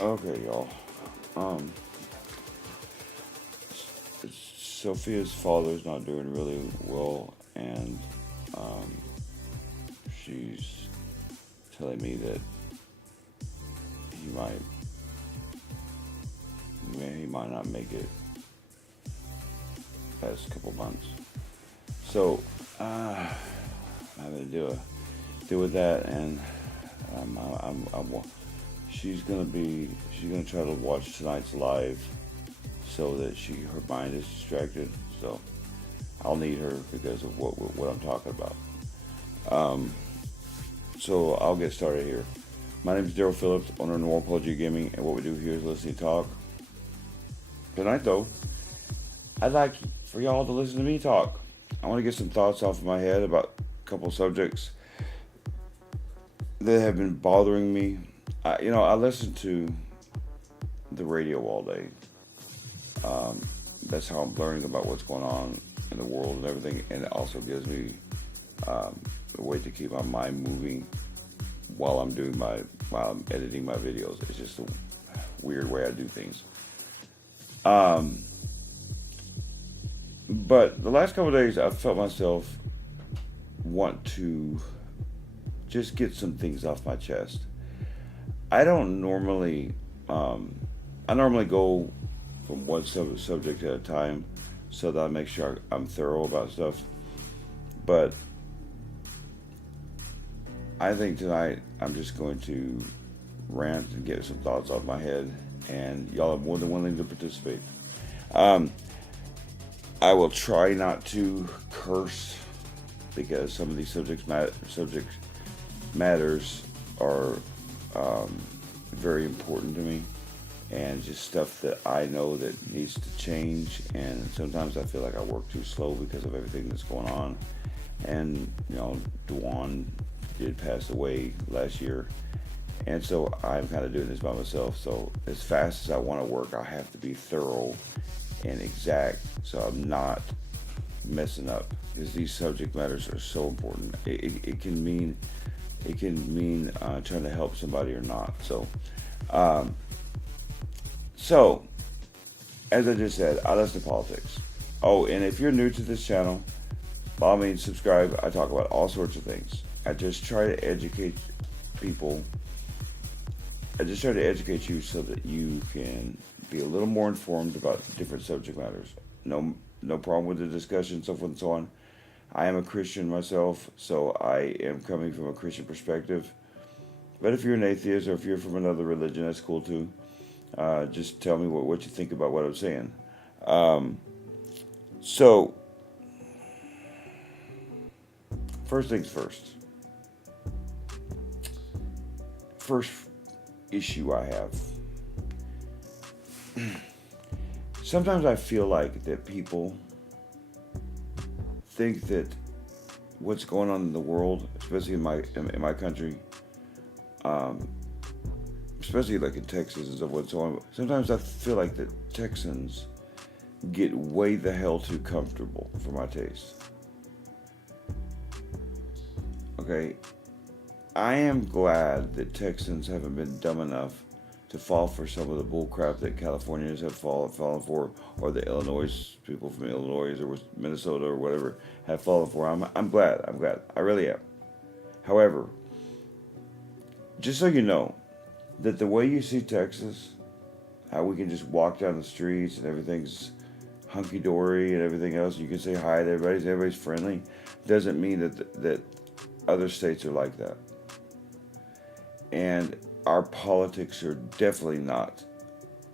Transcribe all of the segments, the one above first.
Okay, y'all. Um, Sophia's father's not doing really well, and um, she's telling me that he might, he might not make it past couple months. So, I'm gonna deal with that, and she's gonna try to watch tonight's live so that her mind is distracted. So I'll need her because of what I'm talking about. Um, so I'll get started here. My name is Daryl Phillips, owner of Noir Apology Gaming, and what we do here is listen to talk. Tonight, though, I'd like for y'all to listen to me talk. I want to get some thoughts off of my head about a couple subjects that have been bothering me. I listen to the radio all day. That's how I'm learning about what's going on in the world and everything, and it also gives me a way to keep my mind moving while I'm editing my videos. It's just a weird way I do things. But the last couple of days, I've felt myself want to just get some things off my chest. I don't normally, I normally go from one subject at a time so that I make sure I'm thorough about stuff. But I think tonight I'm just going to rant and get some thoughts off my head, and y'all are more than willing to participate. I will try not to curse because some of these subject matters are very important to me, and just stuff that I know that needs to change. And sometimes I feel like I work too slow because of everything that's going on. And Dwan did pass away last year, and so I'm kind of doing this by myself. So as fast as I want to work, I have to be thorough and exact, so I'm not messing up, because these subject matters are so important. It can mean trying to help somebody or not. So as I just said, I listen to politics. Oh, and if you're new to this channel, by all means subscribe. I talk about all sorts of things. I just try to educate people. I just try to educate you so that you can be a little more informed about different subject matters. No problem with the discussion, so forth and so on. I am a Christian myself, so I am coming from a Christian perspective. But if you're an atheist or if you're from another religion, that's cool too. Just tell me what you think about what I'm saying. So, first things first. First issue I have. Sometimes I feel like that people think that what's going on in the world, especially in my country, especially like in Texas and stuff, what's on. Sometimes I feel like that Texans get way the hell too comfortable for my taste. Okay, I am glad that Texans haven't been dumb enough to fall for some of the bull crap that Californians have fallen for, or the Illinois people from Illinois or Minnesota or whatever have fallen for. I'm glad. I really am. However, just so you know, that the way you see Texas, how we can just walk down the streets and everything's hunky-dory and everything else, you can say hi to everybody's friendly, doesn't mean that other states are like that. And our politics are definitely not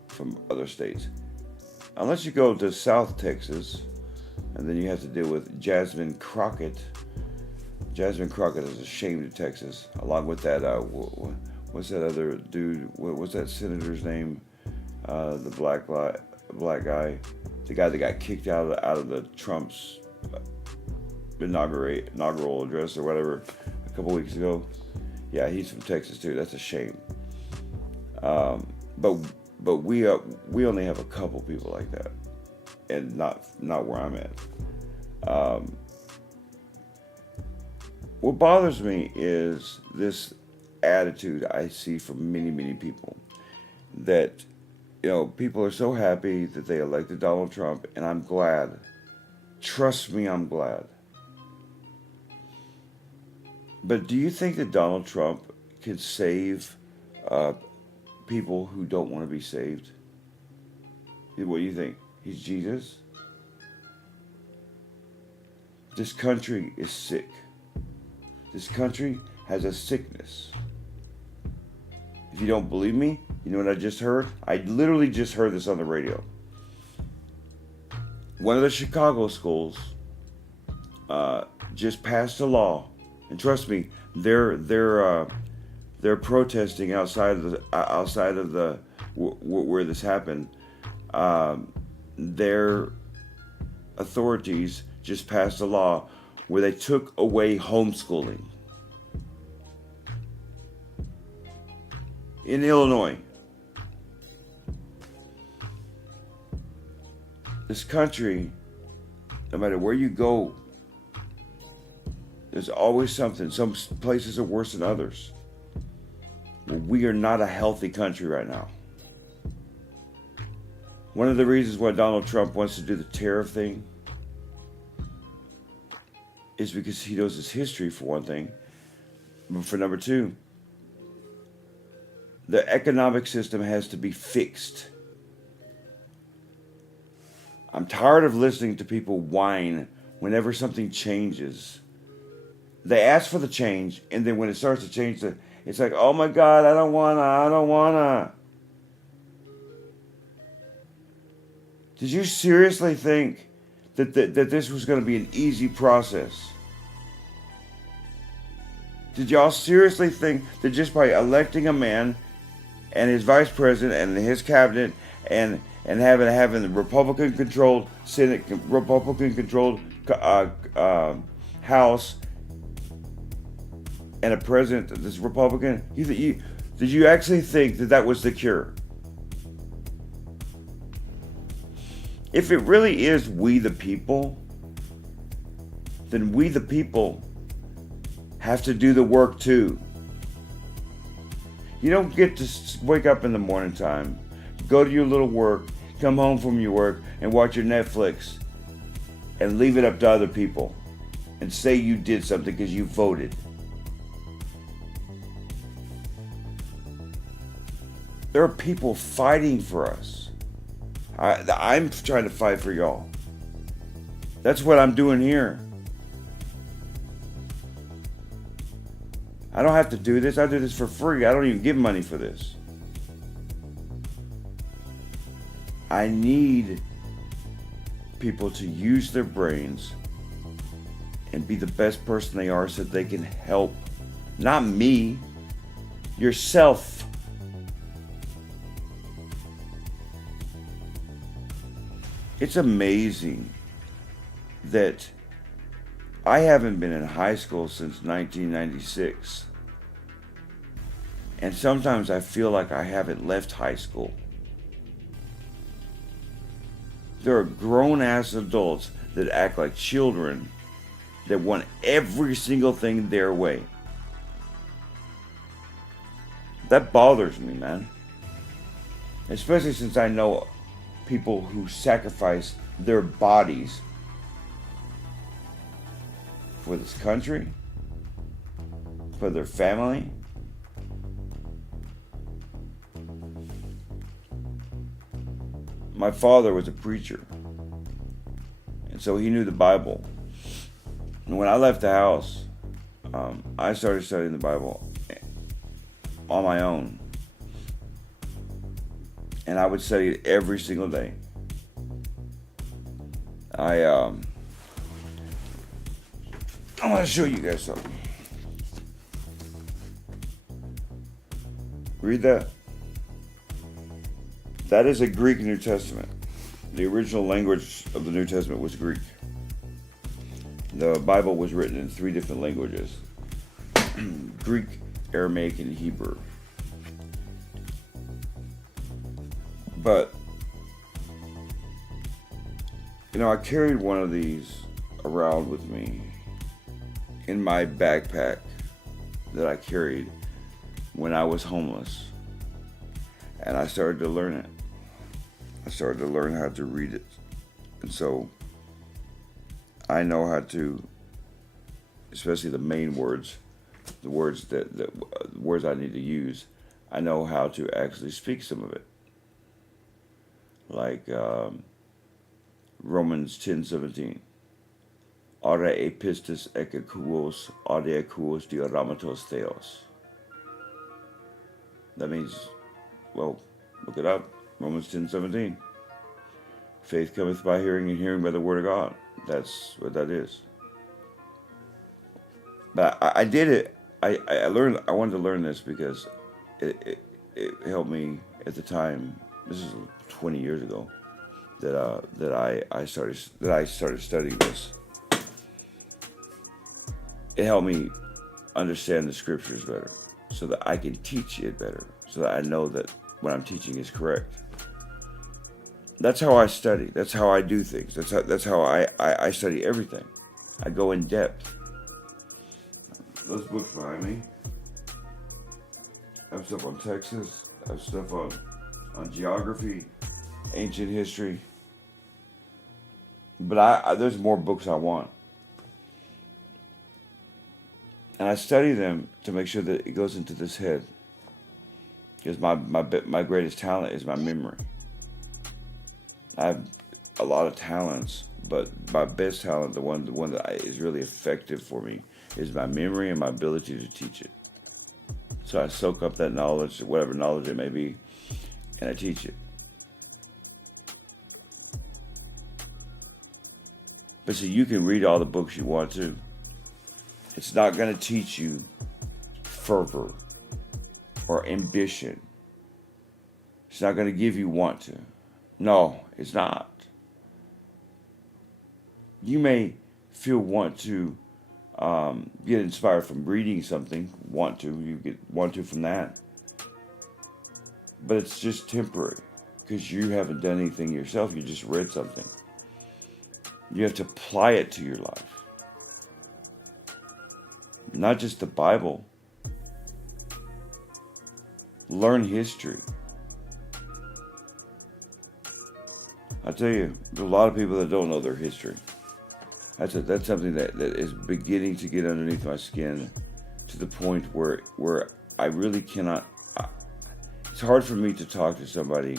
from other states. Unless you go to South Texas, and then you have to deal with Jasmine Crockett. Jasmine Crockett is a shame to Texas, along with that, what's that other dude, what's that senator's name? The black guy, the guy that got kicked out of the Trump's inaugural address or whatever a couple weeks ago. Yeah, he's from Texas too. That's a shame. But we only have a couple people like that, and not where I'm at. What bothers me is this attitude I see from many people. that, people are so happy that they elected Donald Trump, and I'm glad. Trust me, I'm glad. But do you think that Donald Trump can save people who don't want to be saved? What do you think? He's Jesus? This country is sick. This country has a sickness. If you don't believe me, you know what I just heard? I literally just heard this on the radio. One of the Chicago schools just passed a law, and trust me, they're protesting outside of the where this happened. Their authorities just passed a law where they took away homeschooling in Illinois. This country, no matter where you go, there's always something. Some places are worse than others. We are not a healthy country right now. One of the reasons why Donald Trump wants to do the tariff thing is because he knows his history, for one thing. But for number two, the economic system has to be fixed. I'm tired of listening to people whine whenever something changes. They ask for the change, and then when it starts to change, it's like, oh my God, I don't wanna. Did you seriously think that this was going to be an easy process? Did y'all seriously think that just by electing a man and his vice president and his cabinet and having the Republican-controlled Senate, Republican-controlled House, and a president that's Republican, did you actually think that was the cure? If it really is we the people, then we the people have to do the work too. You don't get to wake up in the morning time, go to your little work, come home from your work, and watch your Netflix, and leave it up to other people, and say you did something because you voted. There are people fighting for us. I'm trying to fight for y'all. That's what I'm doing here. I don't have to do this. I do this for free. I don't even give money for this. I need people to use their brains and be the best person they are so they can help. Not me. Yourself. It's amazing that I haven't been in high school since 1996. And sometimes I feel like I haven't left high school. There are grown-ass adults that act like children that want every single thing their way. That bothers me, man. Especially since I know people who sacrifice their bodies for this country, for their family. My father was a preacher, and so he knew the Bible. And when I left the house, I started studying the Bible on my own. And I would study it every single day. I want to show you guys something. Read that. That is a Greek New Testament. The original language of the New Testament was Greek. The Bible was written in 3 different languages: Greek, Aramaic, and Hebrew. But, I carried one of these around with me in my backpack that I carried when I was homeless. And I started to learn it. I started to learn how to read it. And so I know how to, especially the main words, the words words I need to use, I know how to actually speak some of it. Like Romans 10:17. Ora epistis ekekuos audiakuos dioramatos theos. That means, well, look it up. Romans 10:17. Faith cometh by hearing, and hearing by the word of God. That's what that is. But I did it. I learned. I wanted to learn this because it helped me at the time. This is 20 years ago that I started studying this. It helped me understand the scriptures better, so that I can teach it better, so that I know that what I'm teaching is correct. That's how I study. That's how I do things. That's how I study everything. I go in depth. Those books behind me. I have stuff on Texas. I have stuff on geography, ancient history. But there's more books I want. And I study them to make sure that it goes into this head. Because my greatest talent is my memory. I have a lot of talents, but my best talent, the one that is really effective for me, is my memory and my ability to teach it. So I soak up that knowledge, whatever knowledge it may be, and I teach it. But see, you can read all the books you want to. It's not going to teach you fervor or ambition. It's not going to give you want to. No, it's not. You may feel want to get inspired from reading something. You get want to from that. But it's just temporary because you haven't done anything yourself. You just read something. You have to apply it to your life. Not just the Bible. Learn history. I tell you, there's a lot of people that don't know their history. That's something that is beginning to get underneath my skin to the point where I really cannot. It's hard for me to talk to somebody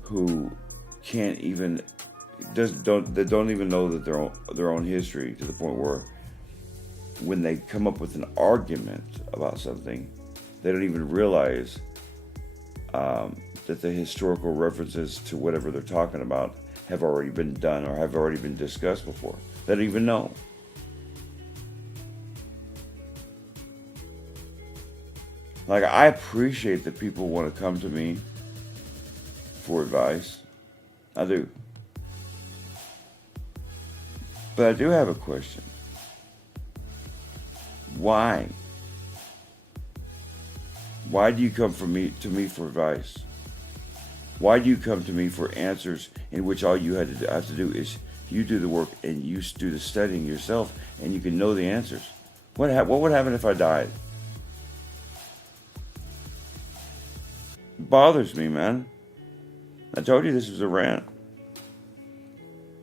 who can't even don't even know that their own history, to the point where when they come up with an argument about something, they don't even realize that the historical references to whatever they're talking about have already been done or have already been discussed before. They don't even know. Like, I appreciate that people want to come to me for advice. I do. But I do have a question. Why? Why do you come to me for advice? Why do you come to me for answers in which all you have to do is you do the work and you do the studying yourself and you can know the answers? What would happen if I died? It bothers me, man. I told you this was a rant.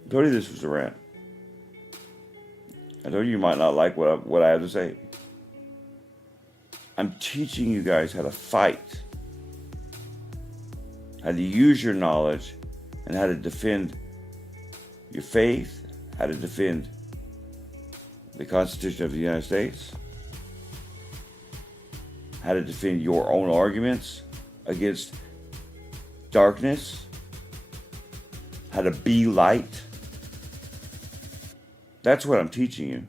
I told you you might not like what I have to say. I'm teaching you guys how to fight, how to use your knowledge, and how to defend your faith, how to defend the Constitution of the United States, how to defend your own arguments against darkness, how to be light. That's what I'm teaching you.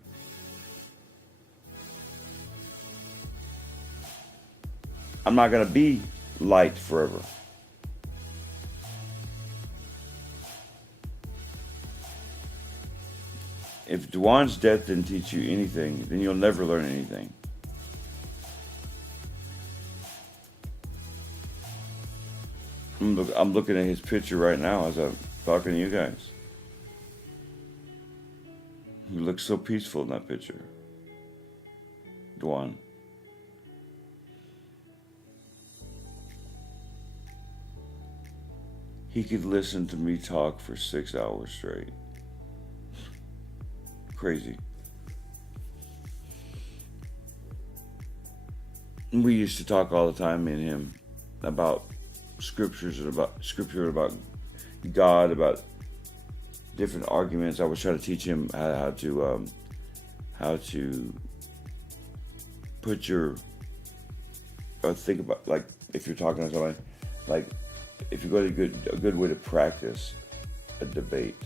I'm not going to be light forever. If Dwan's death didn't teach you anything, then you'll never learn anything. I'm looking at his picture right now as I'm talking to you guys. He looks so peaceful in that picture. Dwan. he could listen to me talk for 6 hours straight. Crazy. We used to talk all the time, me and him, about scriptures and about God, about different arguments. I was trying to teach him how to put your think about, like, if you're talking to somebody, like, if you go to a good way to practice a debate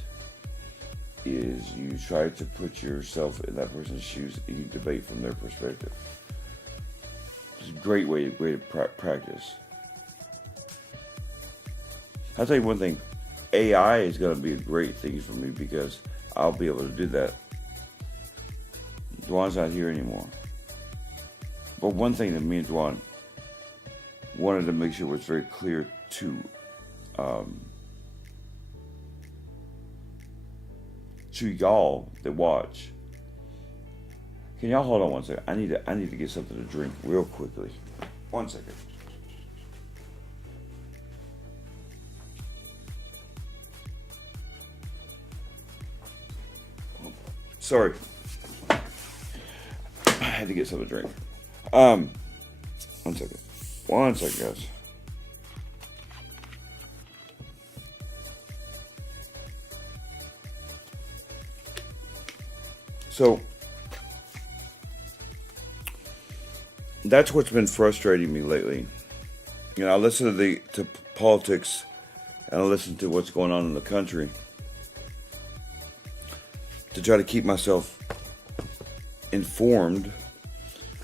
is you try to put yourself in that person's shoes and you debate from their perspective. It's a great way to practice. I'll tell you one thing, AI is going to be a great thing for me because I'll be able to do that. Dwan's not here anymore. But one thing that me and Dwan wanted to make sure was very clear to y'all that watch. Can y'all hold on one second? I need to get something to drink real quickly. 1 second. Sorry. I had to get something to drink. 1 second. 1 second, guys. So that's what's been frustrating me lately. You know, I listen to politics and I listen to what's going on in the country to try to keep myself informed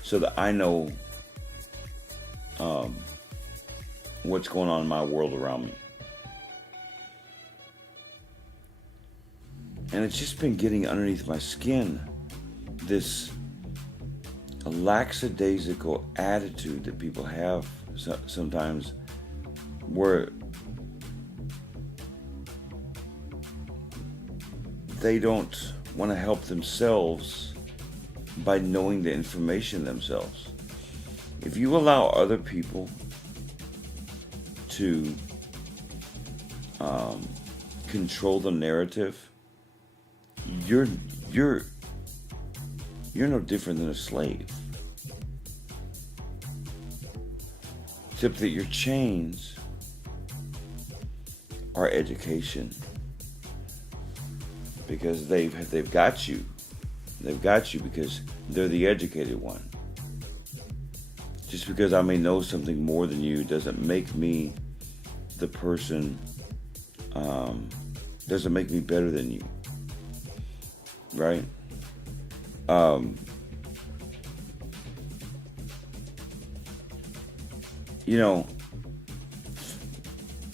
so that I know what's going on in my world around me. And it's just been getting underneath my skin, this lackadaisical attitude that people have sometimes, where they don't want to help themselves by knowing the information themselves. If you allow other people to control the narrative, you're no different than a slave. Except that your chains are education. Because they've got you. They've got you because they're the educated one. Just because I may know something more than you doesn't make me the person, doesn't make me better than you. Right? You know,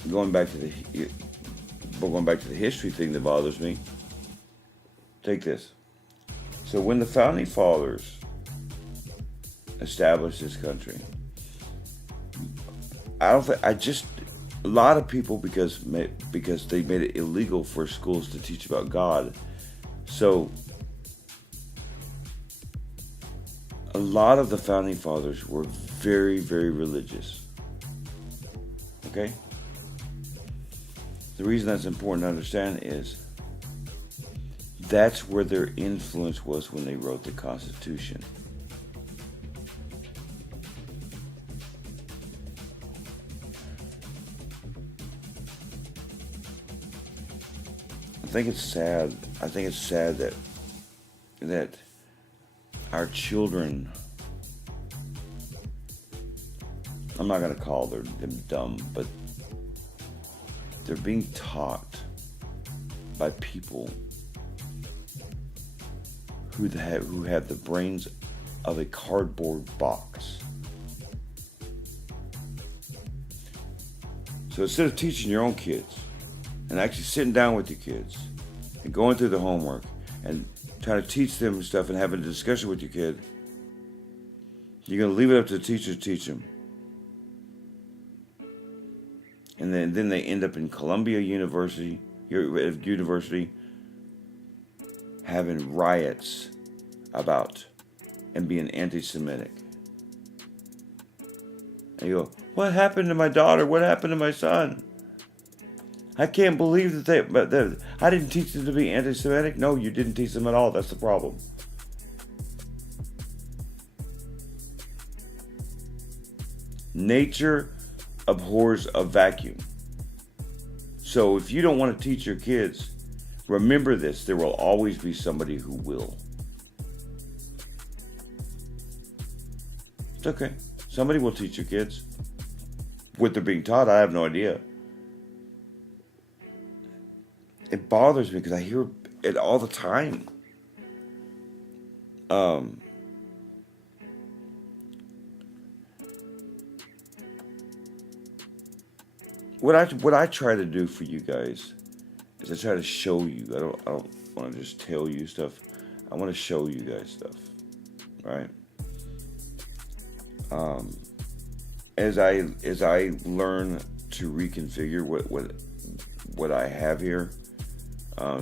going back to the history thing that bothers me. Take this. So when the founding fathers established this country, a lot of people, because they made it illegal for schools to teach about God. So a lot of the founding fathers were very, very religious. Okay? The reason that's important to understand is that's where their influence was when they wrote the Constitution. I think it's sad that our children, I'm not going to call them dumb, but they're being taught by people who have the brains of a cardboard box. So instead of teaching your own kids and actually sitting down with your kids and going through the homework and trying to teach them stuff and having a discussion with your kid, you're going to leave it up to the teacher to teach them. And then they end up in Columbia University having riots about and being anti-Semitic. And you go, what happened to my daughter? What happened to my son? I can't believe that I didn't teach them to be anti-Semitic. No, you didn't teach them at all. That's the problem. Nature abhors a vacuum. So if you don't want to teach your kids, remember this: there will always be somebody who will. It's okay. Somebody will teach your kids. What they're being taught, I have no idea. It bothers me because I hear it all the time. What I try to do for you guys is I try to show you. I don't want to just tell you stuff. I want to show you guys stuff, right? As I learn to reconfigure what I have here,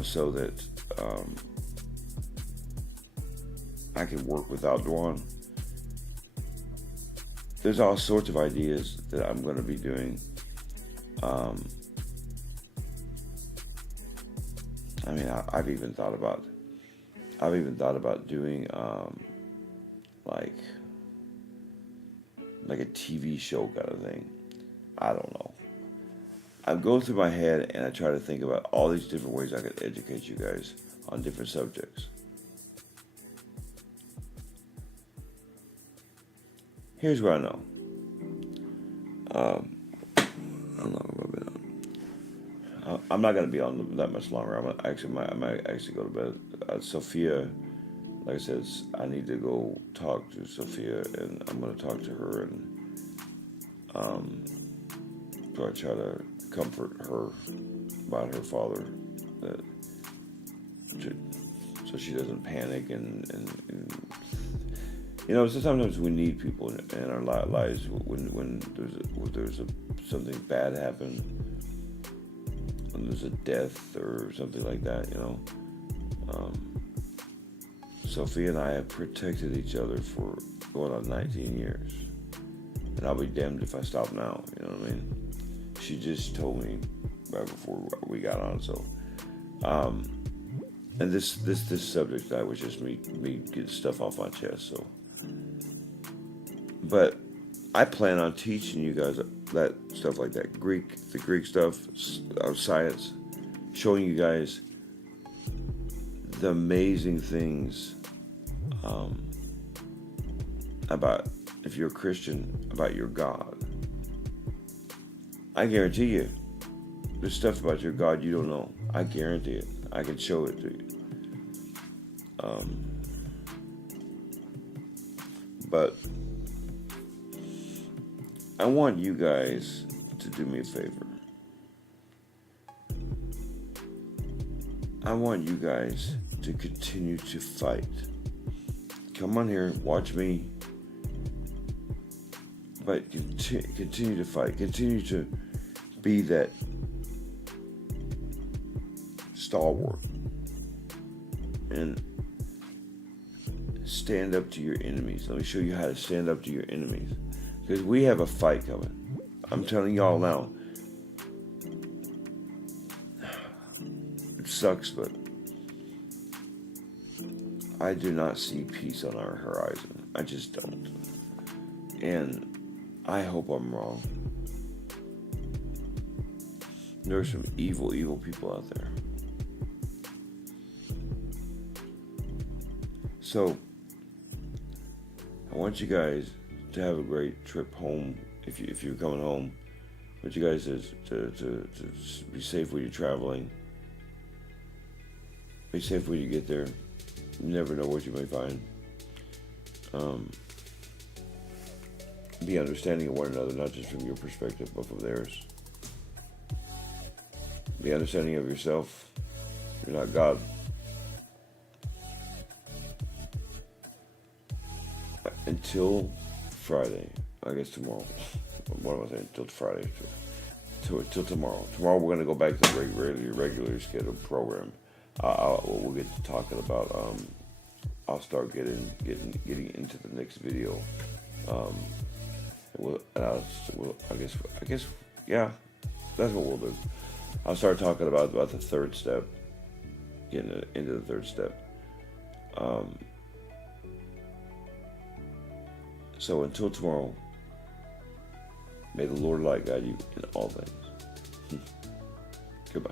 so that I can work without Dwan. There's all sorts of ideas that I'm going to be doing. I mean, I've even thought about doing like a TV show kind of thing. I don't know. I go through my head and I try to think about all these different ways I could educate you guys on different subjects. Here's what I know. I'm not going to be on that much longer. I might actually go to bed. Sophia, like I said, I need to go talk to Sophia, and I'm going to talk to her, and so I try to comfort her about her father, so she doesn't panic, and you know, so sometimes we need people in our lives when there's something bad happen, when there's a death or something like that, you know. Sophia and I have protected each other for going on 19 years. And I'll be damned if I stop now, you know what I mean? She just told me right before we got on, so. And this subject tonight was just me getting stuff off my chest, so. But I plan on teaching you guys that stuff like that, the Greek stuff, science, showing you guys the amazing things about, if you're a Christian, about your God. I guarantee you, there's stuff about your God you don't know. I guarantee it. I can show it to you. But I want you guys to do me a favor. I want you guys to continue to fight. Come on here, watch me. But continue to fight. Continue to be that stalwart. And stand up to your enemies. Let me show you how to stand up to your enemies. Because we have a fight coming. I'm telling y'all now. It sucks, but I do not see peace on our horizon. I just don't. And I hope I'm wrong. There's some evil people out there. So, I want you guys to have a great trip home if you're coming home. I want you guys to be safe when you're traveling. Be safe when you get there. You never know what you may find. Be understanding of one another, not just from your perspective, but from theirs. Be understanding of yourself. You're not God. Until Friday, I guess tomorrow. What am I saying? Until Friday. Till tomorrow. Tomorrow we're going to go back to the regular scheduled program. We'll get to talking about. I'll start getting into the next video. I guess, yeah, that's what we'll do. I'll start talking about the third step, getting into the third step. So until tomorrow, may the Lord light guide you in all things. Goodbye.